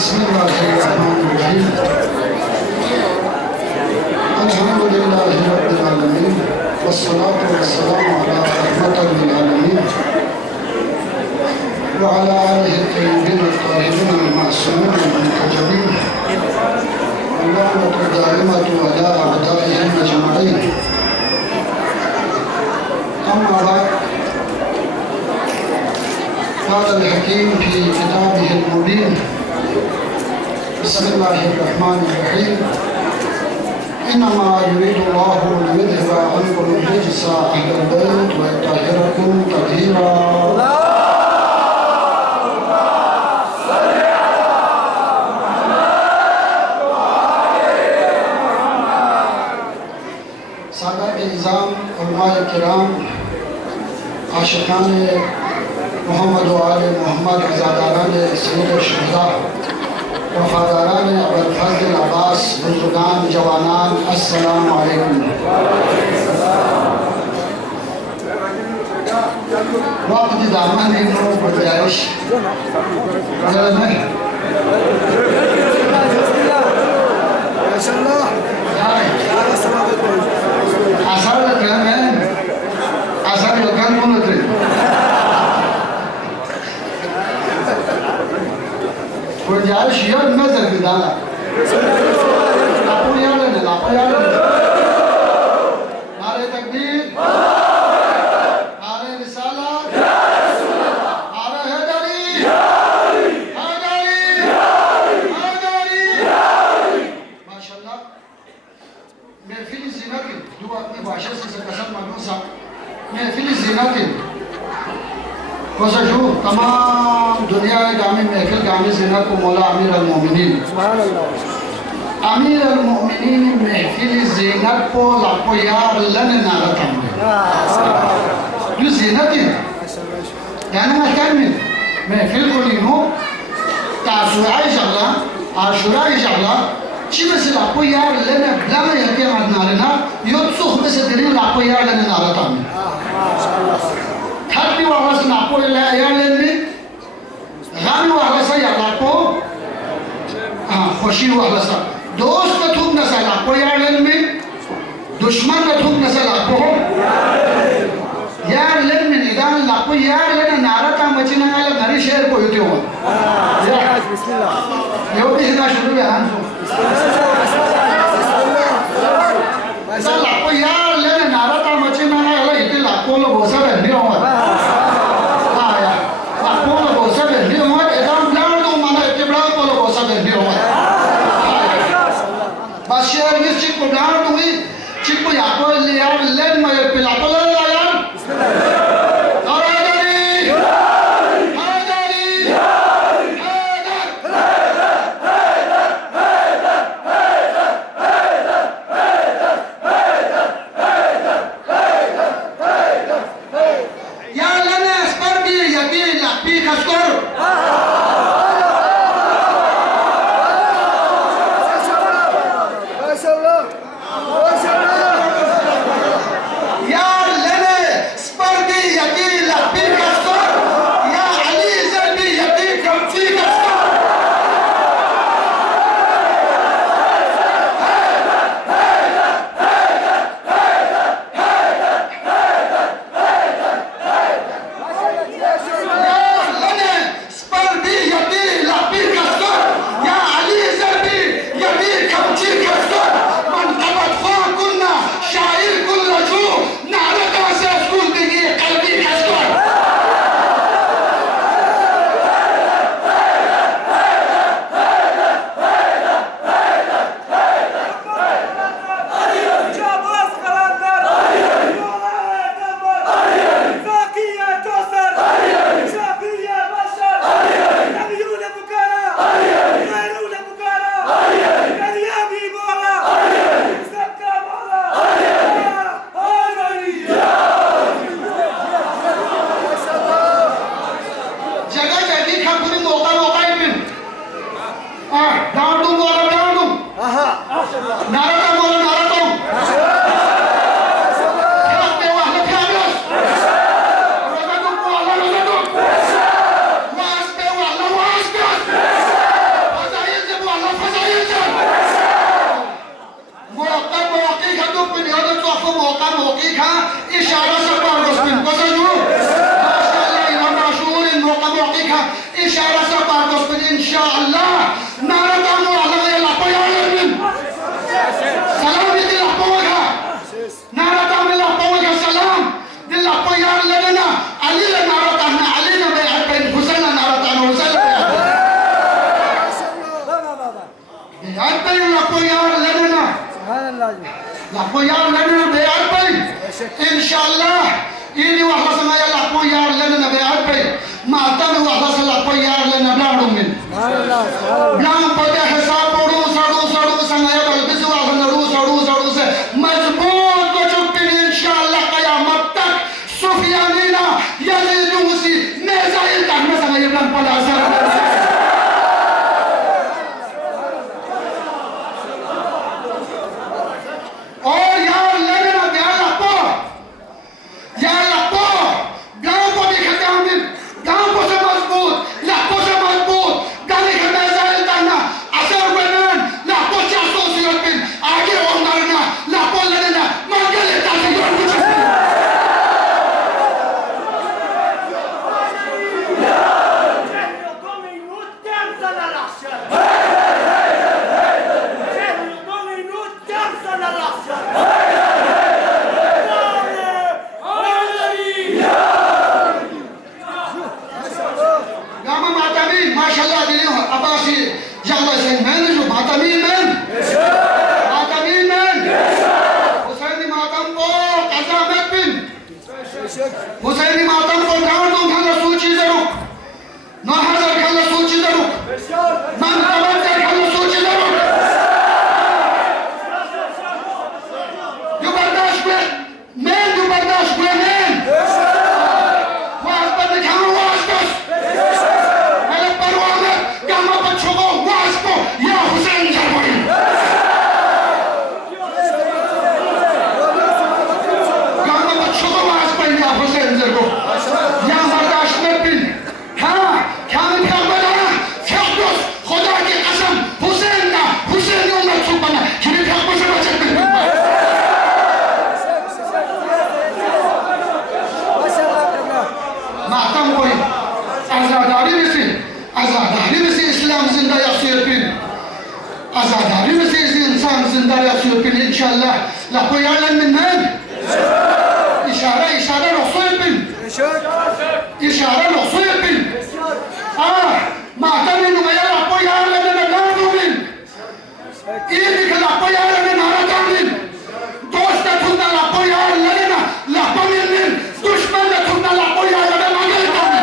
बिस्मिल्लाहिर्रहमानिर्रहीम अल्हम्दुलिल्लाहि रब्बिल आलमीन वस्सलातु वस्सलामु अला रहमतिल लिल आलमीन व अला आलिहि तय्यिबीन अत्ताहिरीन अल-मासूमीन अल-मुंतजबीन अल्लाहुम्मा दाइमतु अला अअदाइहिम अजमईन अम्मा बाद क़ाल अल-हकीम फ़ी किताबिहिल मुबीन बिस्मिल्लाहिर्रहमानिर्रहीम इन्नमा युरीदुल्लाहु लियुज़हिबा अन्कुम रिज्सा अहलल बैत व युत्तहिरकुम तत्हीरा। सादात-ए इज़ाम, उलमाए किराम, आशिक़ान मोहम्मद व आले मोहम्मद, अज़ादारान सय्यद शुहदा, वफ़ादारान अबुल फ़ज़्ल अब्बास, बुज़ुर्गान, जवानान, अस्सलामु अलैकुम। वक़्त दामन में गुंजाइश गुंजाइश यह नजर बिदाना आपको याद है ना, आपको याद है नारे तकबीर, नारे रिसालत, नारे हैदरी, माशाअल्लाह। महफिल ज़ीनत दो अपनी भाषा से कसम मनुसा महफिल ज़ीनत वसजू तमाम दुनिया गामी महफिल गामी ज़ीनत को मौला अमीर अल-मोमिनीन महफिल ज़ीनत को लाखों यार लन नारत जो ज़ीनत है यानी क्या में महफिल को लीनो तासुरा इंशाअल्लाह आशुरा इंशाअल्लाह चीज़ से लाखों यार लन ब्लाम यके नारना यो सुख में से दिन लाखों यार लन नारत आमी थर्टी वाला से लाखों यार लन में गामी वाला से या लाखों खुशी वाला सा दोस्त का थूक न सा लाखों यार लन में दुश्मन का थूक न सा लाखों यार लन में निदान लाखों यार लन नारत आम बचने वाला नरी शहर को युद्ध हुआ यो भी हिना शुरू है हाँ ऐसा लाखों यार लन नारत आम बचने वाला इतने लाखों लोग हो सब है हुआ हाँ यार लाखों लोग हो सब है हुआ एकदम ब्लाड तो माना इतने ब्लाड को लोग हो सब है हुआ बस शहर में चिक को ब्लाड हुई चिक को याको यार लन में पिला को लन यार Lapoyar lana be'ad bay. Inshallah. Ini wahla sama ya lapoyar lana be'ad bay. Matam wahla sa lapoyar lana bladum min. Blam pada hisab podu sadu sama ya balbisu wahla sadu se mazboot ko chupin inshallah qiyamat tak. Sufyanina Yazid musi mezail kahna sama ya blam pada asar. Husaini मातम को गाँव तुम खाना सूची जरूर नौ हजार खाना सूची जरूर मन तवज्जो खाना सूची जरूर जो बर्दाश्त हुए मैं वास पर दिखाऊं वास को मेरे परवाह में गाँव बच्चों को वास को या हुसैन जरूरी गाँव बच्चों को वास पर या हुसैन जरूर या बर्दाश्त में पिन हाँ क्या मैं क्या बताया फ़िरदौस खुदा की कसम हुसैनियों में छुप बना कि मैं क्या कुछ बचत में मातम कोई आज़ादारी में से इस्लाम जिंदा यासिर पिन आज़ादारी में से इंसान जिंदा यासिर पिन इंशाअल्लाह ला कोई आलन में नहीं इशारा रसूल पिन इशारा रसूल पिन मातम में नुमाया ला कोई आलन में नाम पिन ये लिखा ला कोई आलन में नारा तामिन दोस्त थुना ला कोई आलन में ला पमिन दुश्मन थुना ला कोई आलन में मांगल तामिन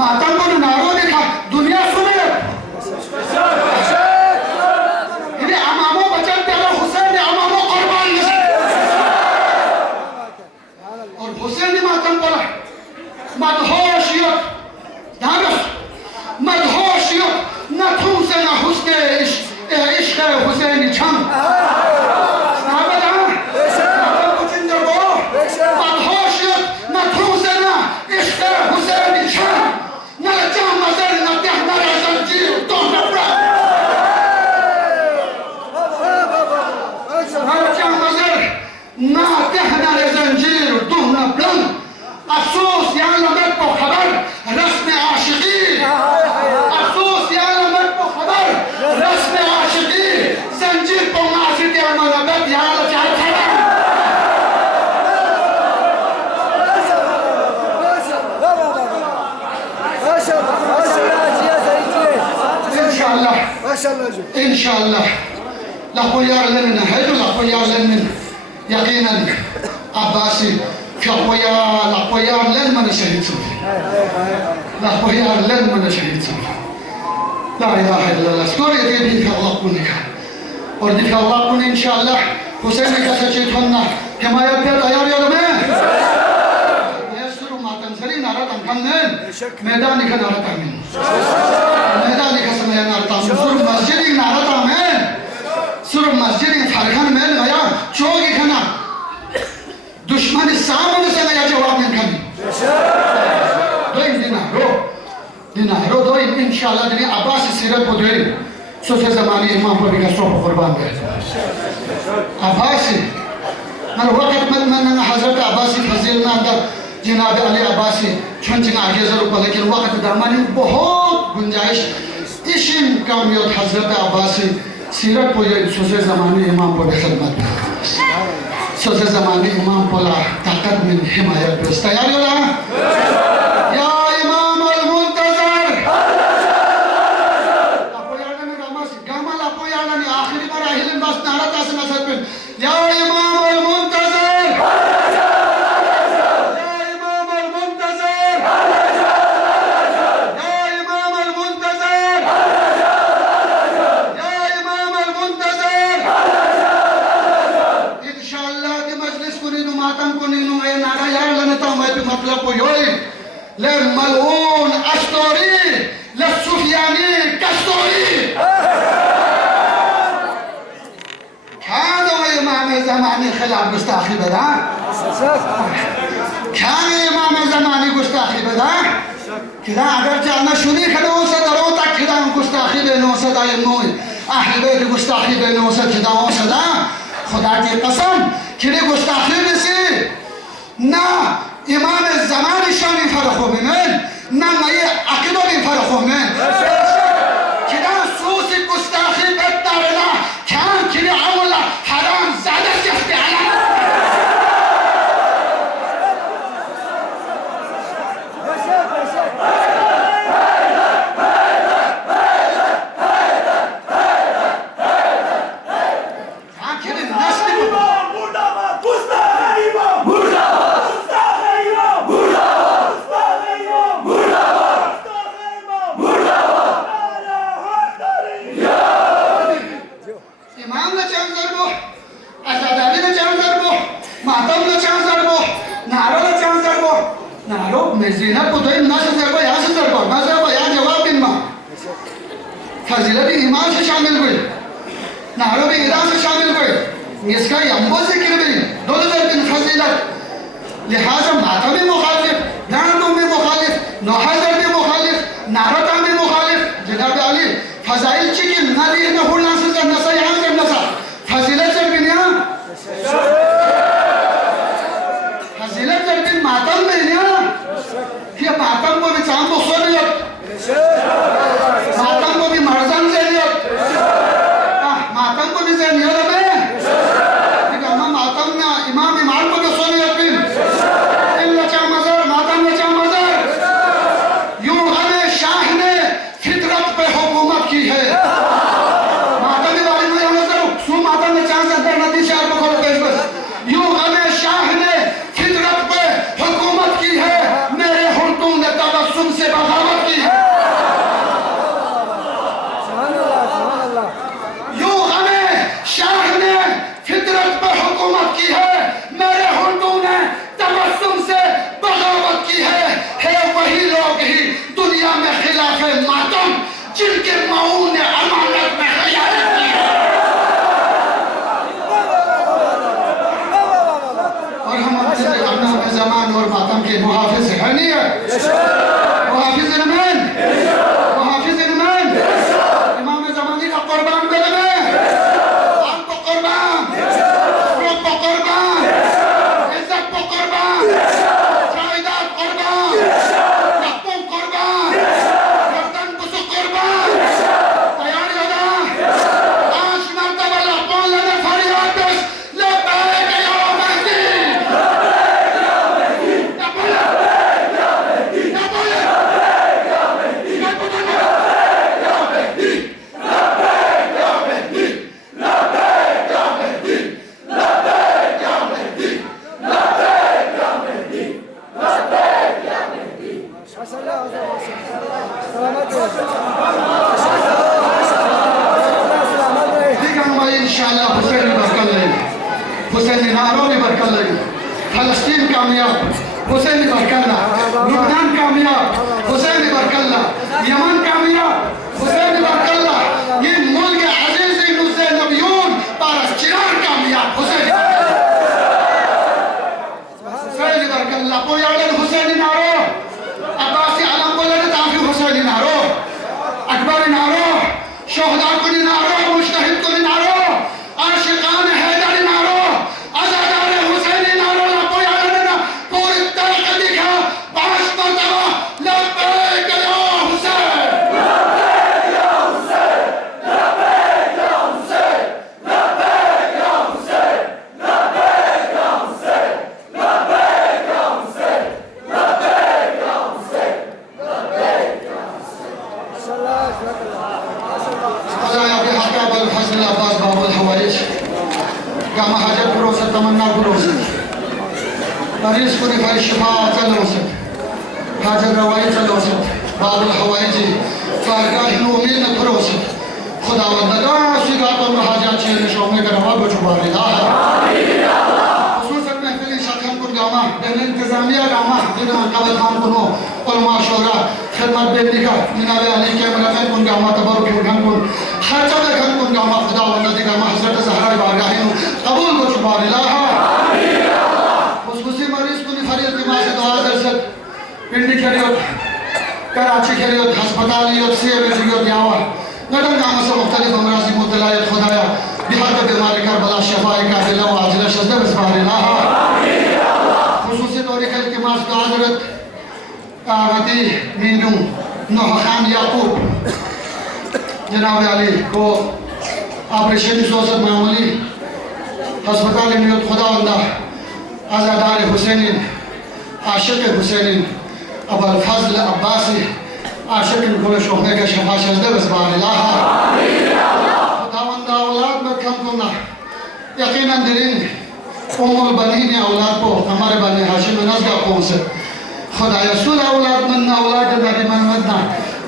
मातम को नारो देखा दुनिया सुने इन्हें अमामों बचन प्यारा हुसैन ने अमामों कुर्बान और हुसैन ने मातम पड़ा मदहोशियत न थू से न हुस्ने इश्क हुसैन छम अफसोस यहाँ लमत को खबर रस्म आशिकी अफसोस यहाँ लमत को खबर रस्म आशिकी जंजीर को मासित अमनबत यहाँ लचार खड़ा इंशाअल्लाह लाखोयार लेना है जो लाखोयार लेना यकीनन अब्बासी लाखोयार लेन मन शहीद सोफी लाखोयार लेन मन शहीद सोफी ला इलाहा इल्लल्लाह स्कोर ये भी अल्लाह को निकाल और दिखा अल्लाह को इंशाअल्लाह हुसैन का सच्चे ठन्ना हिमायत पे तैयार है मैं ये शुरू मातम सरी नारा तंगन मैदान का नारा तंगन मैदान का समय नारा तंगन शुरू मस्जिद नारा तंगन शुरू मस्जिद फरखान में नया चौक खाना दुश्मन सामने से नया जवाब नहीं खानी दो दिनारो दो इंशाअल्लाह दिन अब्बास सीरत को दे सोचे ज़माने इमाम पर भी का सोप कुर्बान गए अब्बास मर वक्त में हज़रत अब्बासी फजील नाम का जनाब अली अब्बासी चंचन आगे जरूर पा लेकिन वक्त दामानी बहुत गुंजाइश इशिम कामियत हजरत अब्बासी सीरत पोये सोसे ज़माने इमाम पोले खिदमत सोसे ज़माने इमाम पोला ताकत में हिमायत पे तैयार हो रहा या इमाम अल-मुंतज़र लापोयाला ने रामास गामा लापोयाला ने आखिरी बार आहिलन बस नारा तासे नजर पे या इमाम अल-मुंतज़र या इमाम अल-मुंतज़र या इमाम अल-मुंतज़र या इमाम अल-मुंतज़र इंशाअल्लाह की मजलिस को नीनु मातम को नीनु ये नारा यार लने तो मैं पे मतलब को योई ले मलऊन अस्टोरी ले सुफियानी कस्टोरी هذا إمام زماني خلاف गुस्ताखी बदा क्या इमाम ज़मानी गुस्ताखी बदा किदा अगर जाना शुरू खड़े हो सदा रो तक किदा गुस्ताखी देनो सदा ये नोई अहल बैत गुस्ताखी देनो सदा किदा हो सदा खुदा की कसम किदे गुस्ताखी से ना इमाम ज़मानी शानी फर्क हो मिनन ना ये अकीदों में फर्क हो मिनन किदा सूसी गुस्ताखी बेटा रहना क्या किदे अवला हराम ज़्यादा से इस्तेमाल फजीलत ईमान से शामिल हुई नारो भी ईरान से शामिल हुई इसका यम्बो जिक्र भी दोलदर बिन फजीलत लिहाजा माता में मुखालिफ नारो में मुखालिफ नौहजर में मुखालिफ नारता में मुखालिफ जनाब अली फजाइल चिकिन नदी न हुला से नसा यहाँ से नसा फजीलत जब बिनिया फजीलत जब बिन मातम में निया ये मातम को भी चांद सोनियत मातम को भी मर्जन से नियत मातम को भी से नियत है लेकिन हम मातम ना इमाम को भी सोनियत बिन इल्ला चा मज़र मातम में चा मज़र यूं हमें शाह ने फितरत पे हुकूमत की है मातम के बारे में हम जरूर सु मातम में चांस अंदर नदी शाह को खोल के बस यूं हमें शाह ने फितरत पे हुकूमत की है मेरे हुर्तों ने तबस्सुम से बगावत की है फितरत पर हुकूमत की है मेरे हुर्दों ने तबस्सुम से बगावत की है वही लोग ही दुनिया में खिलाफ मातम जिनके माऊन ने अमानत में खयानत की है और हम अपना ज़मान और मातम के मुहाफिज है नहीं है मुहाफिज ज़मान मुहाफिज ज़मान इमाम ज़मानी का कुर्बान में फलस्तीन कामयाब हुसैन बरकल्ला लुबनान कामयाब हुसैन बरकल्ला यमन कामयाब हुसैन बरकल्ला ये मुल्क अजीज हुसैन नबियून पारस चिराग कामयाब हुसैन बरकल्ला पोयालन हुसैन नारो अब्बासी आलम बोले ताफी हुसैन नारो अकबर नारो शोहदा को नारो मुश्तहिद को नारो आशिकान हैदर नारो आजादार हुसैन नारो पूरी तरह दिखा 5 मरतबा मरीज को रिफाई शिफा चल वसत हाजर रवाई चल वसत बाबुल हवाई जी बारगाह उम्मीद न करो वसत खुदावंद का सिगात और हाजा चेन शोमे का रवा बचुबारी ला खुसूसन महफिल शाखन कुन गामा दिन इंतजामिया गामा दिन कबल खान कुनो उलमा शोरा खिदमत बेनिका मिनावे अली के मलकन कुन गामा तबरुक खान कुन खर्चा खान कुन गामा खुदावंद दी गामा हजरत ज़हरा बारगाह कबूल बचुबारी ला खुसूसी मरीज को फरीद की मां से दुआ दरसत पिंडी खेलियोत कराची खेलियोत अस्पताल लियोत सीएमएच लियोत यावा नटन गामा से मुख्तलिफ अमराजी मुतलायत खुदाया बिहार के बीमारी करबला शफाए काबिला व आजिला शज़्दा बसबारी ला खुसूसी तौर पर इल्तिमास का हजरत आगती मीनू नूह खान याकूब जनाब अली को ऑपरेशन सोसत मामूली अस्पताल लियोत खुदावंदा आज़ादार हुसैन आशिक हुसैन अबुल फजल अब्बासी आशिक कुल शोहमे का शफा शज़्दा बसबार ला खुदावंदा औलाद में कम करना यकीनन दिलिन उम्मुल बनीन औलाद को हमारे बने हाशिम नज़गा कौन से खुदा रसूल औलाद मन औलाद नबी मोहम्मद ना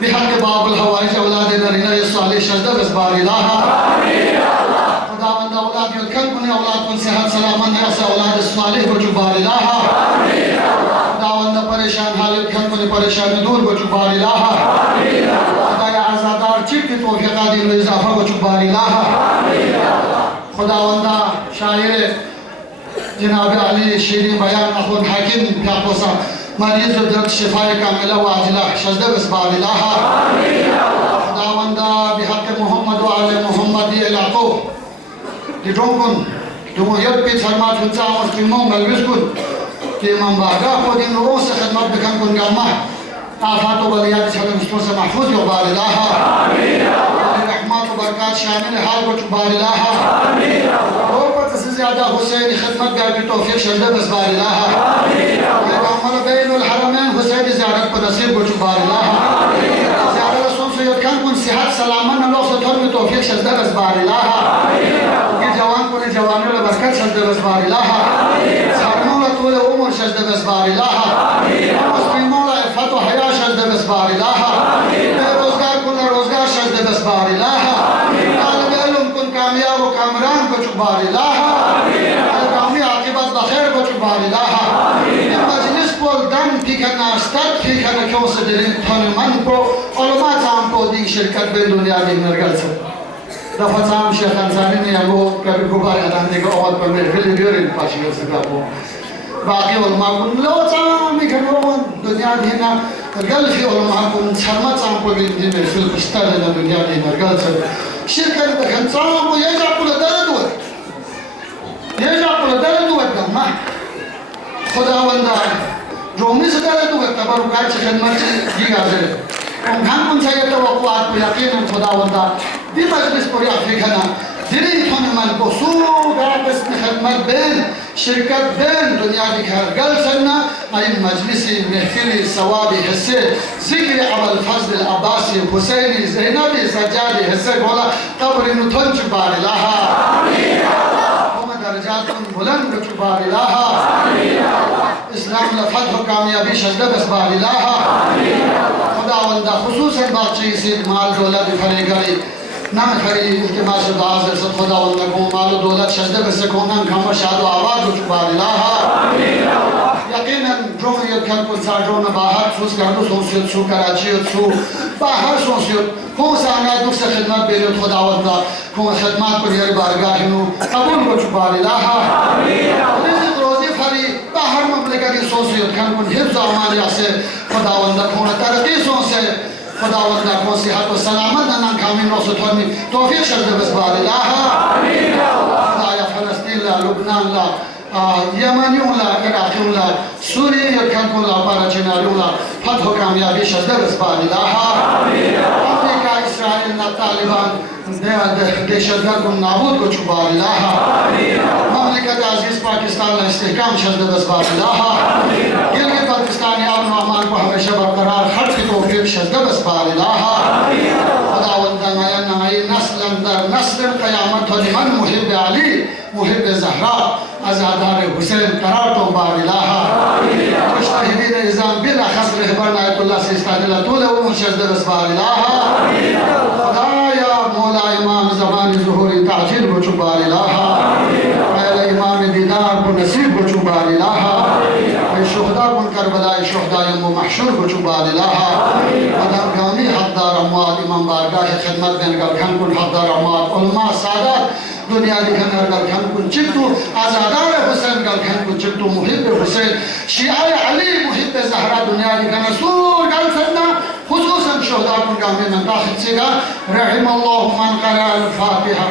बिहार के बाबुल हवाई औलाद नरीना ये साले शज़्दा बसबार ला खुदावंदा औलाद यो कम कुने औलाद कुन सेहत सलामत है ऐसा औलाद सालेह बचुबार ला खुदावंदा परेशान हालत कम कुने परेशानी दूर बचुबार ला खुदाया आज़ादार चिक की तौफीक़ दी में इजाफा बचुबार ला खुदावंदा शायर जनाब अली शीरी बयान अखुन हाकिम क्या कोसा मरीज दर्द शिफाए कामिला व आजिला शज़्दा बसबार ला खुदावंदा बिहक़ मोहम्मद व आले मोहम्मद इलाको दिटोंकुन दुमो यद पे शर्मा चुनचा मुस्लिमों मलबिसकुन के इमाम बारगाह को दिन रोज़ से खिदमत बिखन कुन गामा आफात व बलियात शर्म मुस्तों से महफूज व बारिला रहमत व बरकत शामिल हाल को बारिला और पता से ज़्यादा हुसैन खिदमत गार की तौफीक शज़्दा बसबारिला अमल बैनुल हरमैन हुसैन ज़ियारत पर नसीब को बारिला ज़्यादा रसूल सैयद खान कुन सेहत सलामत अल्लाह से थोड़ी तौफीक शज़्दा बसबारिला जवान को ने जवानों ले बरकत शज़्दा बसबार ला सारमों ले तोले उम्र शज़्दा बसबार ला मुस्लिमों ले इफ़्फ़त व हया शज़्दा बसबार ला बेरोज़गार को ने रोज़गार शज़्दा बसबार ला तालिब इल्म को कामयाब व कामरान बचुबार ला कामी आक़िबत बख़ैर बचुबार ला मजलिस को दम फिकना स्तर फिकना क्यों से दिलिन थोने मन को उलमा जाम को दी शिरकत बे दुनिया में नरगल से दफाताम शेख अंसारी ने वो कभी गुबार अदान देखो और पर में फिर वीडियो इन पाशियों से काबू बाकी उलमा कुन लो चाम इकनो दुनिया दीना गल्फी उलमा कुन शर्मा चाम को भी दिन में फिर पिस्ता लेना दुनिया दीना गल से शिरकत बखन चाम को ये जापुल दर्द हुआ गम्मा खुदावंदा रोमी से दर्द हुआ तबरुकात से खिदमत जी गाज़र हम कुन चाहिए तो वो आप यकीन खुदावंदा दी मजलिस पर अफ्रीकाना दिली थोने मन को सूगा किस्म खिदमत बेन शिरकत बेन दुनिया की हर गल सन्ना आई मजलिसी महफिली सवाबी हिस्से जिक्र अबुल फजल अब्बासी हुसैनी ज़ैनबी सज्जादी हिस्से बोला कब्र नुथन चुबार ला दर्जात बुलंद चुबार ला इस्लाम लफत हो कामयाबी शज़्दा बसबार ला खुदावंदा खुसूसन बातचीत से माल दौलत फरे गई ना खरी इल्तिमास दुआ से खुदावंदा को माल दौलत शज़्दा बसे को ना हम शाद आवाज चुबार ला यकीनन ड्रोन ये खल को साजो न बाहर सुस गाडो सोसियत सु कराची सु बाहर सोसियत को साना दुख से खिदमत बेलो खुदावंदा को खिदमत को यार बारगाह नु कबूल को चुबार ला रिज़्क़ रोज़ी फरी बाहर ममलिकत की सोसियत खान को हिफ्ज़ अमान से खुदावंदा को तरक्की सोसे खुदावंदा को सेहत व सलामत ना कामिल नो से थोनी तौफीक शज़्दा बसबार ला आमीन या फलस्तीन ला लुबनान ला यमनियों ला इराक़ियों ला सूरिया खान ला पाराचीनारियों ला फतह कामयाबी शज़्दा बसबार ला आमीन अमेरिका इसराइल ना तालिबान दहशतगर्द को नाबूद को चुबार ला आमीन ममलिकत अज़ीज़ पाकिस्तान ला इस्तेहकाम शज़्दा बसबार ला आमीन गिलगित पाकिस्तानी अमन व अमान को हमेशा बरकरार खर्च की तौफीक शज़्दा बसबार ला आमीन खुदावंदा नई नस्लन दर नस्ल क़यामत हो लिमन मुहिब अली मुहिब ज़हरा आज़ादार हुसैन करार तो बार ला ला तूले वो मुशद्द रसबार इलाहा खुदाया मौला इमाम ज़मान ज़ुहूर ताजिल को चुबार इलाहा पहले इमाम दीदार को नसीब को चुबार इलाहा शुहदा को करबला शुहदा यम महशूर को चुबार इलाहा मदरगामी हक़दार अम्वात इमाम बारगाह खिदमत में गल खान को हक़दार अम्वात उलमा सादात दुनिया दिखन गल खान को चित्तू आज़ादार हुसैन गल खान को चित्तू मुहिब हुसैन शिया अली मुहिब ज़हरा दुनिया दिखन सूर गल सन्ना खुसूसन शुहदा को गामी नंदा हिस्सेगा रहम अल्लाह मन क़रा अल-फ़ातिहा।